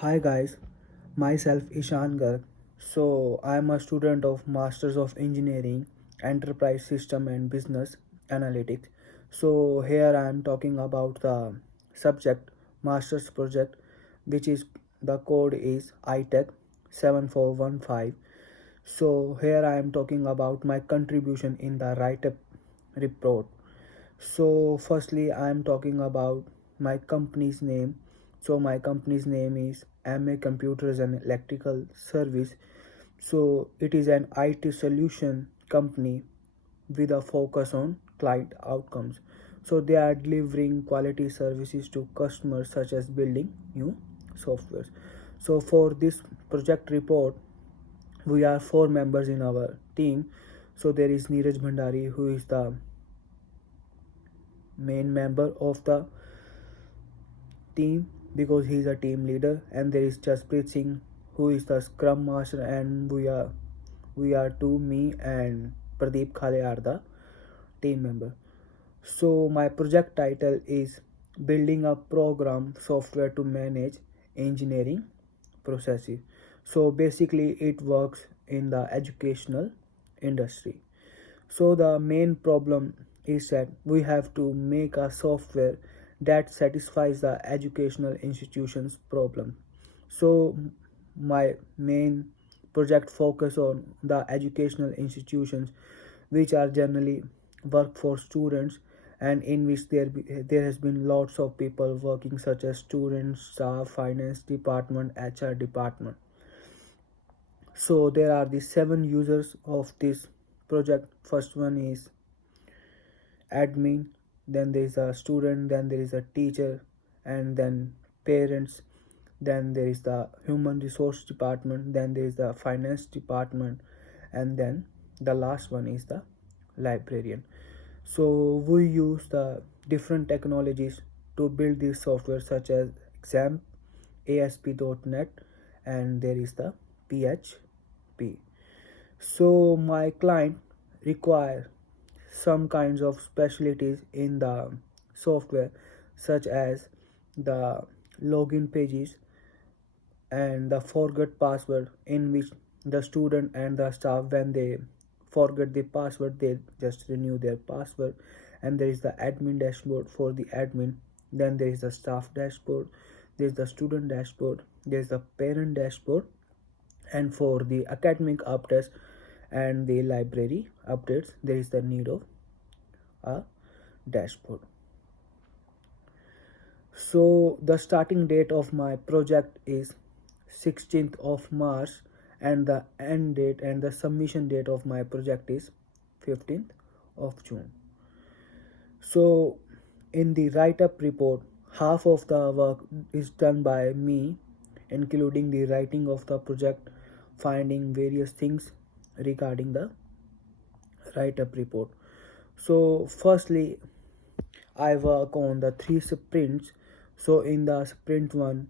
Hi guys, myself Ishan Garg. So I am a student of Masters of Engineering, Enterprise System and Business Analytics. So here I am talking about the subject Masters project, which is the code is ITech 7415. So here I am talking about my contribution in the write-up report. So, firstly, I am talking about my company's name. So, my company's name is MA Computers and Electrical Service. So, it is an IT solution company with a focus on client outcomes. So, they are delivering quality services to customers such as building new softwares. So, for this project report, we are four members in our team. So, there is Neeraj Bhandari, who is the main member of the team because he is a team leader, and there is Jasprit Singh who is the scrum master, and we are two, me and Pradeep Khale are the team member. So my project title is building a program software to manage engineering processes. So basically it works in the educational industry. So the main problem is that we have to make a software that satisfies the educational institutions problem. So my main project focus on the educational institutions which are generally work for students, and in which there has been lots of people working such as students, staff, finance department, HR department. So there are the seven users of this project. First one is admin, then there is a student, then there is a teacher, and then parents, then there is the human resource department, then there is the finance department, and then the last one is the librarian. So we use the different technologies to build this software such as XAMPP, ASP.NET, and there is the PHP. So my client require some kinds of specialties in the software, such as the login pages and the forget password, in which the student and the staff, when they forget the password, they just renew their password. And there is the admin dashboard for the admin, then there is the staff dashboard, there is the student dashboard, there is the parent dashboard, and for the academic updates and the library updates there is the need of a dashboard. So the starting date of my project is 16th of March, and the end date and the submission date of my project is 15th of June. So in the write-up report, half of the work is done by me, including the writing of the project, finding various things regarding the write-up report. So firstly, I work on the three sprints. So in the sprint one,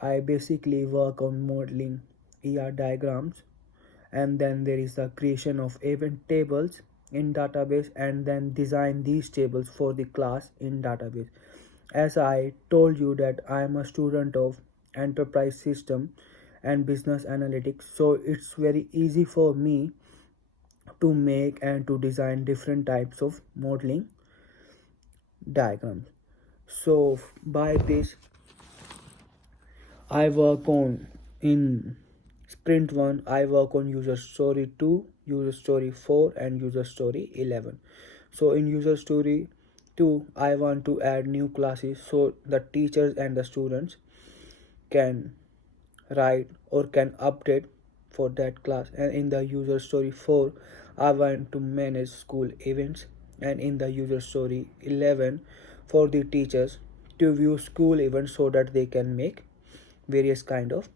I basically work on modeling ER diagrams, and then there is the creation of event tables in database, and then design these tables for the class in database. As I told you that I am a student of enterprise system and business analytics, so it's very easy for me to make and to design different types of modeling diagrams. So by this I work on in sprint 1 I work on user story 2, user story 4, and user story 11. So in user story 2 I want to add new classes so the teachers and the students can write or can update for that class. And in the user story 4 I want to manage school events, and in the user story 11 for the teachers to view school events so that they can make various kind of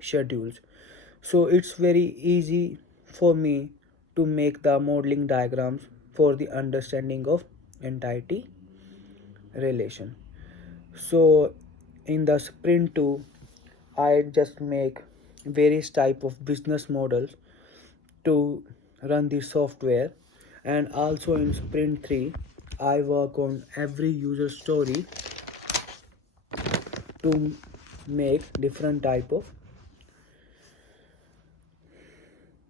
schedules. So it's very easy for me to make the modeling diagrams for the understanding of entity relation. So in the sprint 2 I just make various type of business models to run the software, and also in sprint 3 I work on every user story to make different type of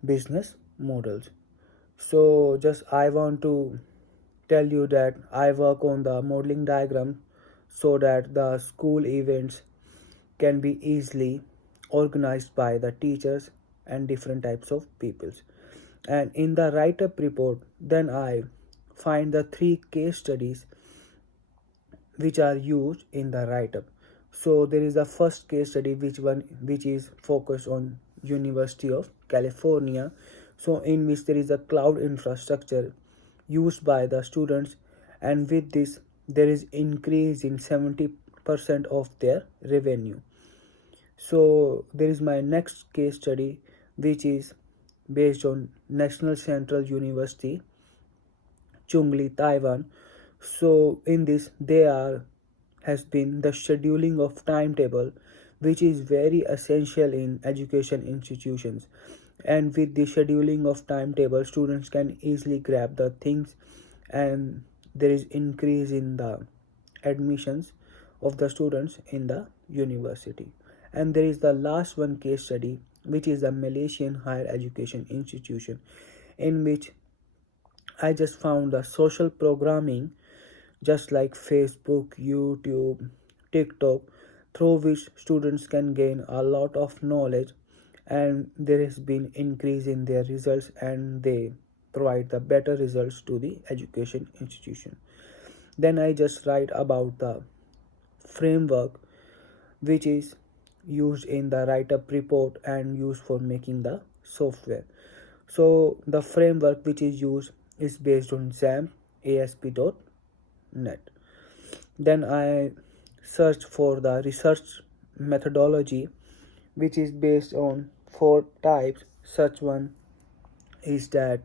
business models. So just I want to tell you that I work on the modeling diagram so that the school events can be easily organized by the teachers and different types of peoples. And in the write-up report, then I find the three case studies which are used in the write-up. So there is the first case study which is focused on University of California. So in which there is a cloud infrastructure used by the students, and with this there is increase in 70% of their revenue. So there is my next case study which is based on National Central University, Chungli, Taiwan. So in this there has been the scheduling of timetable, which is very essential in education institutions. And with the scheduling of timetable, students can easily grab the things, and there is increase in the admissions of the students in the university. And there is the last one case study which is the Malaysian higher education institution, in which I just found the social programming just like Facebook, YouTube, TikTok, through which students can gain a lot of knowledge, and there has been increase in their results, and they provide the better results to the education institution. Then I just write about the framework which is used in the write-up report and used for making the software. So the framework which is used is based on XAMPP ASP.NET. Then I searched for the research methodology which is based on four types. Such one is that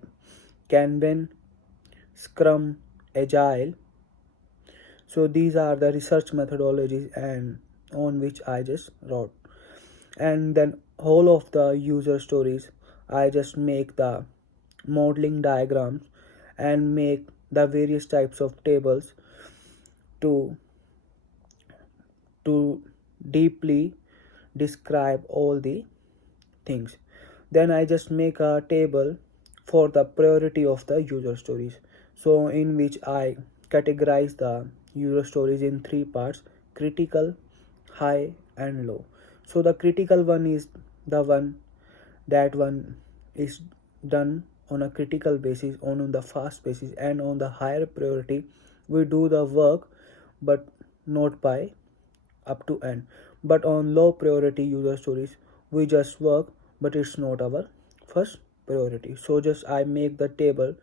Kanban, Scrum, Agile. So these are the research methodologies and on which I just wrote. And then whole of the user stories, I just make the modeling diagrams and make the various types of tables to to deeply describe all the things. Then I just make a table for the priority of the user stories. So in which I categorize the user stories in three parts: critical, high, and low. So the critical one is the one that one is done on a critical basis, on the fast basis, and on the higher priority we do the work but not by up to end. But on low priority user stories we just work but it's not our first priority. So just I make the table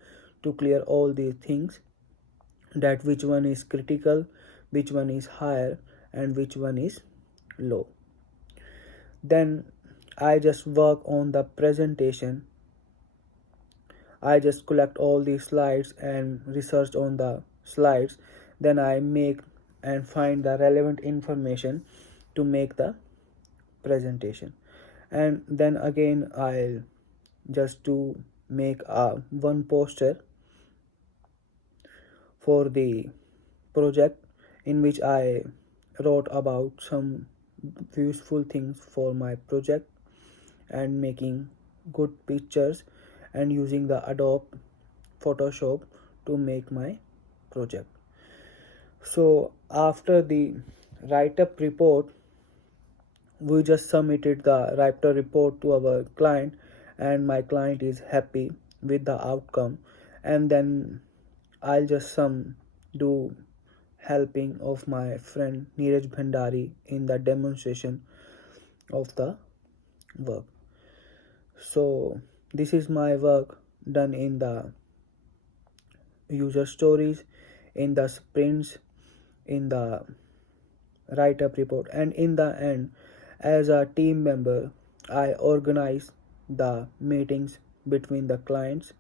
to clear all these things, that which one is critical, which one is higher, and which one is low. Then I just work on the presentation. I just collect all the slides and research on the slides. Then I make and find the relevant information to make the presentation. And then again I'll just to make a one poster for the project, in which I wrote about some useful things for my project and making good pictures and using the Adobe Photoshop to make my project. So after the write-up report, we just submitted the write-up report to our client, and my client is happy with the outcome. And then I'll just do helping of my friend Neeraj Bhandari in the demonstration of the work. So this is my work done in the user stories, in the sprints, in the write-up report, and in the end, as a team member, I organize the meetings between the clients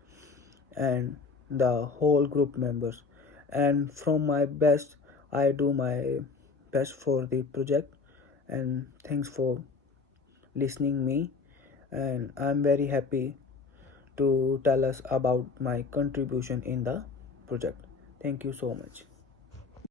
and the whole group members. And from my best, I do my best for the project. And thanks for listening me. And I'm very happy to tell us about my contribution in the project. Thank you so much.